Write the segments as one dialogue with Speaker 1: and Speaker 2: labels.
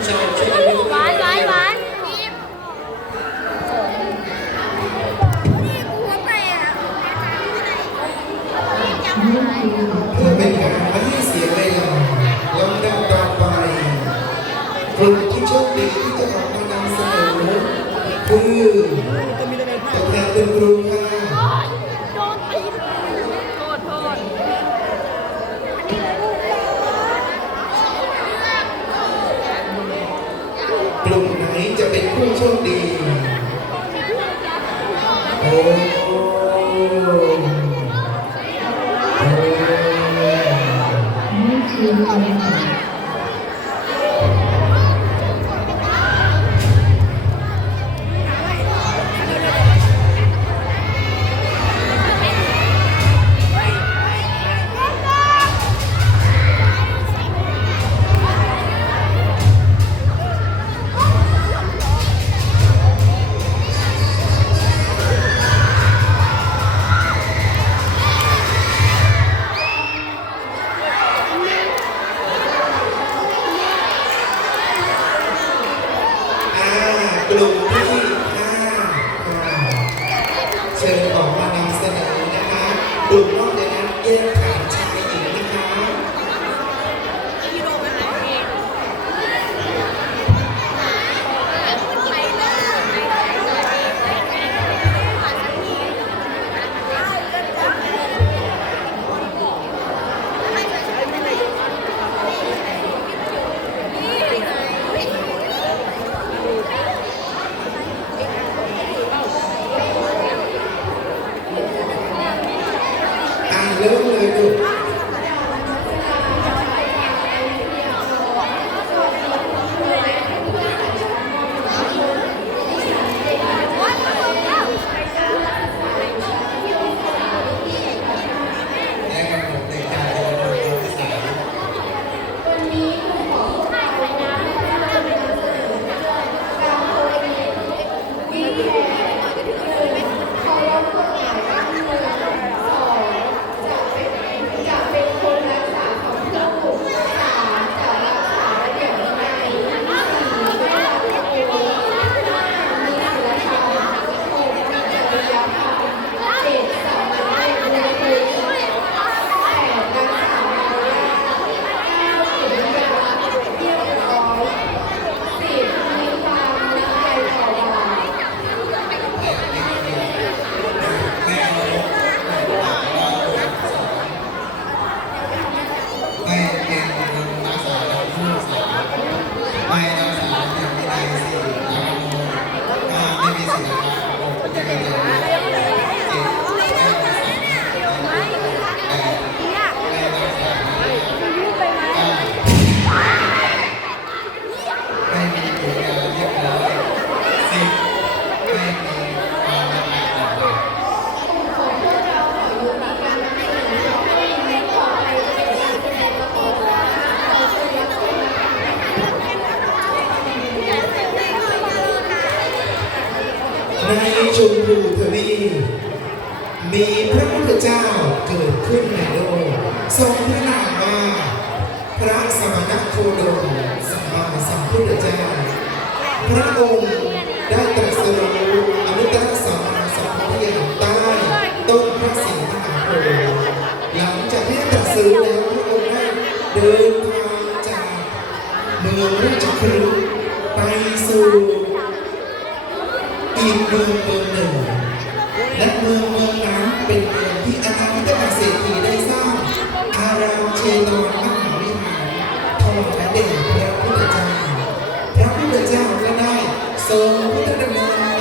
Speaker 1: ผู้ชายช่วยกันยก
Speaker 2: หวานหวานหวาน
Speaker 3: เพื่อเป็นการไม่ให้เสียเวลาลำดับต่อไปกลุ่มที่โชคดีที่จะออกมานำเสนอคือตัวแทนเป็นครูค่ะ
Speaker 2: โดนตีโทษโทษ
Speaker 3: กลุ่มไหนจะเป็น ผู้โชคดีโอ้อ่ ในชมพูทวีมีพระพุทธเจ้าเกิดขึ้นในโลกทรงพระนามว่าพระสมณโคดมสัมมาสัมพุทธเจ้า พระองค์ได้ตรัสรู้อนุตตรสัมมาสัมพุทธญาณใต้ต้นพระศรีมหาโพธิ์หลังจากที่ตรัสรู้แล้วพระองค์ได้เดินทางจากเมืองราชคฤห์ไปสู่ อีกเมืองเมืองหนึ่งและเมืองเมืองนั้นเป็นเมืองที่อาจารย์กเศรษฐีได้สร้างอารามเชตวันมหาวิหารถวายแด่พระพุทธเจ้าพระพุทธเจ้าก็ได้ทรงพุทธดำเนินมา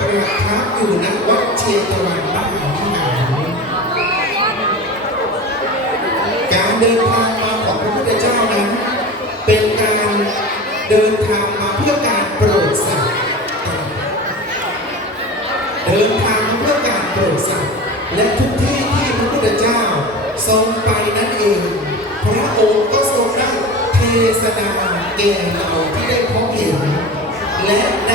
Speaker 3: ประทับอยู่ณวัดเชตวันมหาวิหารการเดินทางมาของพระพุทธเจ้านั้นเป็นการเดินทาง ดินทางเพื่อการโปรดสัตว์และทุกที่ที่พระพุทธเจ้า ทรงไปนั่นเอง พระองค์ก็ทรงได้เทศนาแก่เราที่ได้พบเห็น และใน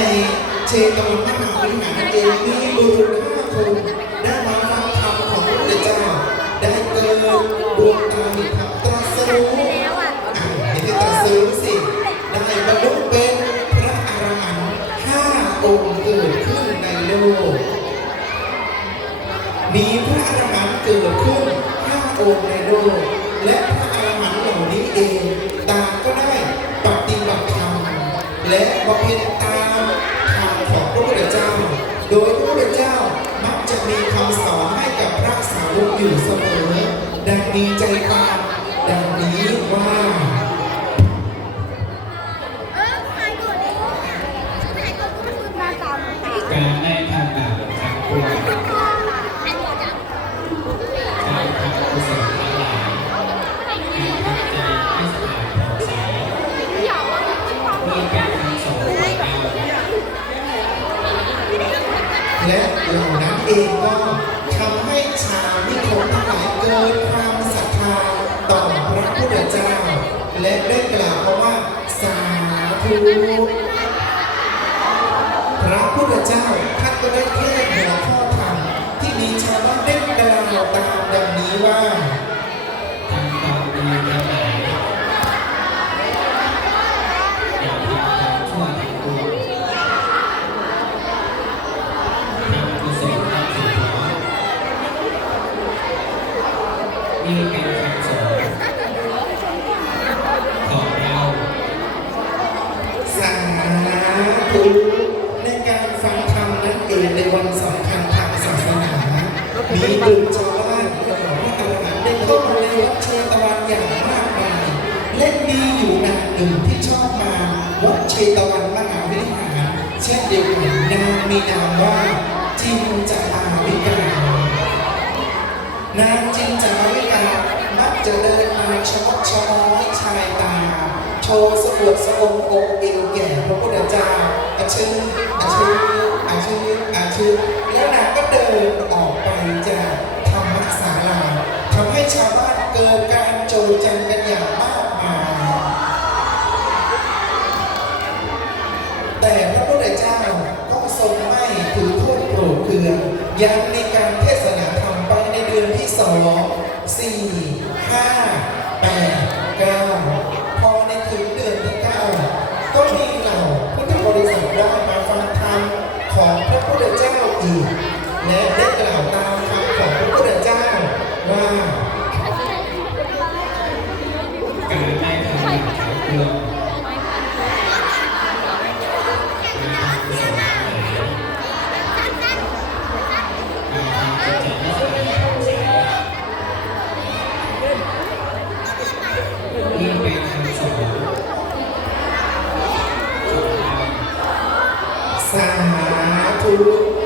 Speaker 3: เชตวันมหาวิหารเองมีบุรุษห้าคนได้มาฟังธรรมของพระพุทธเจ้า ได้เกิดดวงตาตรัสรู้เห็นตรัสรู้สิได้บรรลุเป็นพระอรหันต์ห้าองค์เกิดขึ้นในโลก บรรอรหันต์เกิดขึ้นห้าองค์ในโลกและพระอรหันต์เหล่านี้เองต่างก็ได้ปฏิบัติธรรมและบำเพ็ญตามทางของพระพุทธเจ้า โดยพระพุทธเจ้ามักจะมีคำสอนให้กับพระสาวกอยู่เสมอ ดังมีใจความดังนี้ว่า
Speaker 2: เออถ่ายก่อนดิถ่ายก่อนก็ไม่คือมาตามถ่าย
Speaker 1: การได้
Speaker 3: พระพุทธเจ้าท่านก็ได้เทศน์หัวข้อธรรมที่มีชาวบ้านได้กล่าวตามดังนี้ว่า
Speaker 1: ทำความดีทั้งหลายอย่าทำความชั่วทั้งปวงทำกุศลทำสิ่งของนี่เป็นคำสอน
Speaker 3: จะเดินมาชมชมอยชายตา โชว์สะอวดสะององค์เอวแก่พระพุทธเจ้าอาชื่ออาชื่ออาชื่ออาชื่อแล้วนางก็เดินออกไปจากธรรมศาลาทำให้ชาวบ้านเกิดการโจดจันกันอย่างมากมายแต่พระพุทธเจ้าก็ทรงไม่ถือโทษโกรธเคืองยังในการเทศนาธรรมไปในเดือนที่สอง ห้าแปดเก้าพอในถึงเดือนที่เก้าก็มีเหล่าพุทธบริษัทได้มาฟังธรรมของพระพุทธเจ้าอีกและ
Speaker 1: สา
Speaker 3: ธุ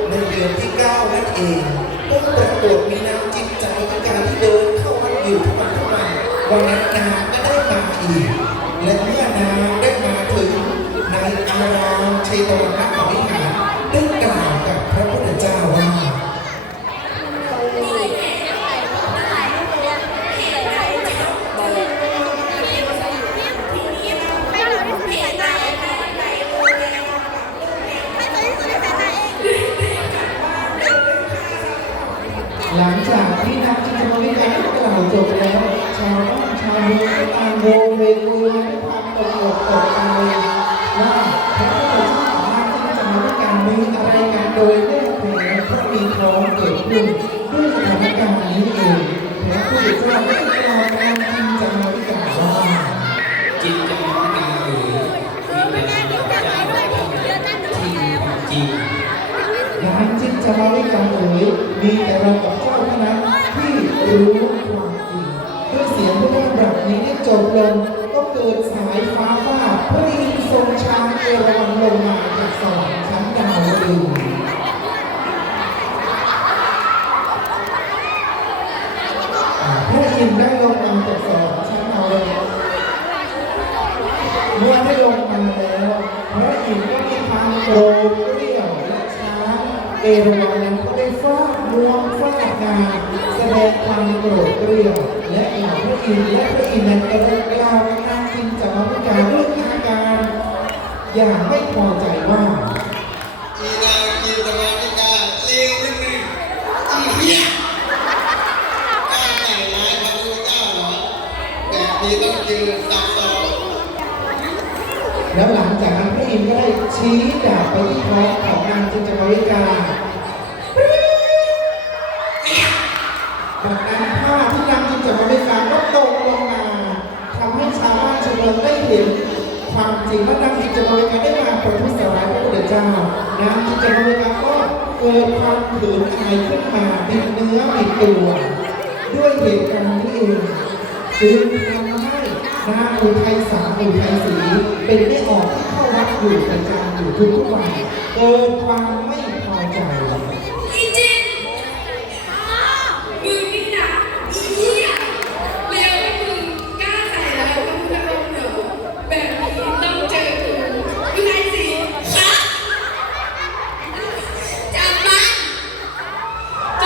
Speaker 3: ในเดือนที่เก้านั่นเองต้องปรากฏมีน้ำจิตใจในการที่เดินเข้าวัดอยู่ทุกวันทุกวันวันนั้นนางก็ได้มาอีก และเมื่อนางได้มาถึงในอารามเชตวันมหาวิหาร เกิดสายฟ้าฟาดพระอินทร์ทรงช้างเอราวัณลงมาจากสวรรค์ชั้นดาวดึงพระอินทร์ได้ลงมาจากสวรรค์ชั้นดาวดึงเมื่อได้ลงมาแล้วพระอินทร์ก็มีความโกรธเกรี้ยวและช้างเอราวัณนั้นก็ได้ฟาดงวงฟาดงาแสดงความโกรธเกรี้ยวและเหล่าพระอินทร์และพระอินทร์นั้นก็ได้กล่าว กับนางจินจามิกาด้วยอาการอย่าไม่พอใจว่า
Speaker 4: อีนางจินตนาธิกาเลวนิดนึงอีเหี้ยก้าใส่ร้ายพระพุทธเจ้าเหรอแบบนี้ต้องเจอซับซ้อน
Speaker 3: แล้วหลังจากนั้นพระอินทร์ก็ได้ชี้ดาบไปที่ท้องของนางจินจามิกา ความจริงและนำจิตจเมริกาได้มาประทุษร้ายพระพุทธเจ้านะจิตจากอเมริกาก็เกิดความขืนอายขึ้นมาบิดเนื้อบิดตัว ด้วยเหตุการณ์นี้เองจึงทำให้นาอุทัยสาอุทัยสีเป็นไม่ออกที่เข้าวัดอยู่ประจำอยู่ทุกๆวันเกิดความไม่พอใจ
Speaker 5: อีจิตมึงนี่นะอีเหี้ยเลวให้มึงกล้าใส่แล้วพระพุทธองค์เหรอแบบนี้ต้องเจอกูวิไลสิคะจับมันเจ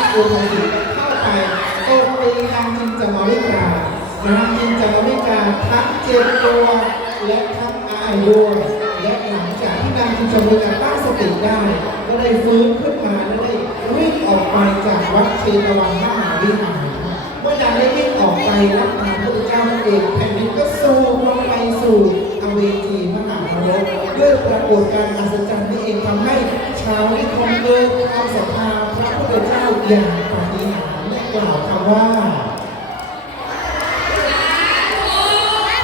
Speaker 5: อ กูจับ
Speaker 3: อุทัยศรีเข้าไปโจมตีนางจินจามริกานางจินจามริกาทั้งเจ็บตัวและทั้งอายด้วยและหลังจากที่นางจินจามริกาตั้งสติได้ ก็ได้ฟื้นขึ้นมาและได้วิ่งออกไปจากวัดเชตวันมหาวิหารเมื่อนางได้วิ่งออกไปรับตาพระพุทธเจ้าเองแผ่นดินก็สูบลงไปสู่อเวจีมหานรกด้วยปรากฏการณ์อัศจรรย์นี้เองทำให้ชาวนิคมเกิดความศรัทธา ธเจ้าอย่างปาฏิหาริย์และกล่าวคำว่า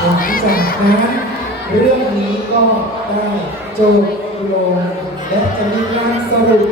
Speaker 3: หลังจากนั้นเรื่องนี้ก็ได้จบลงและจะมีการสรุป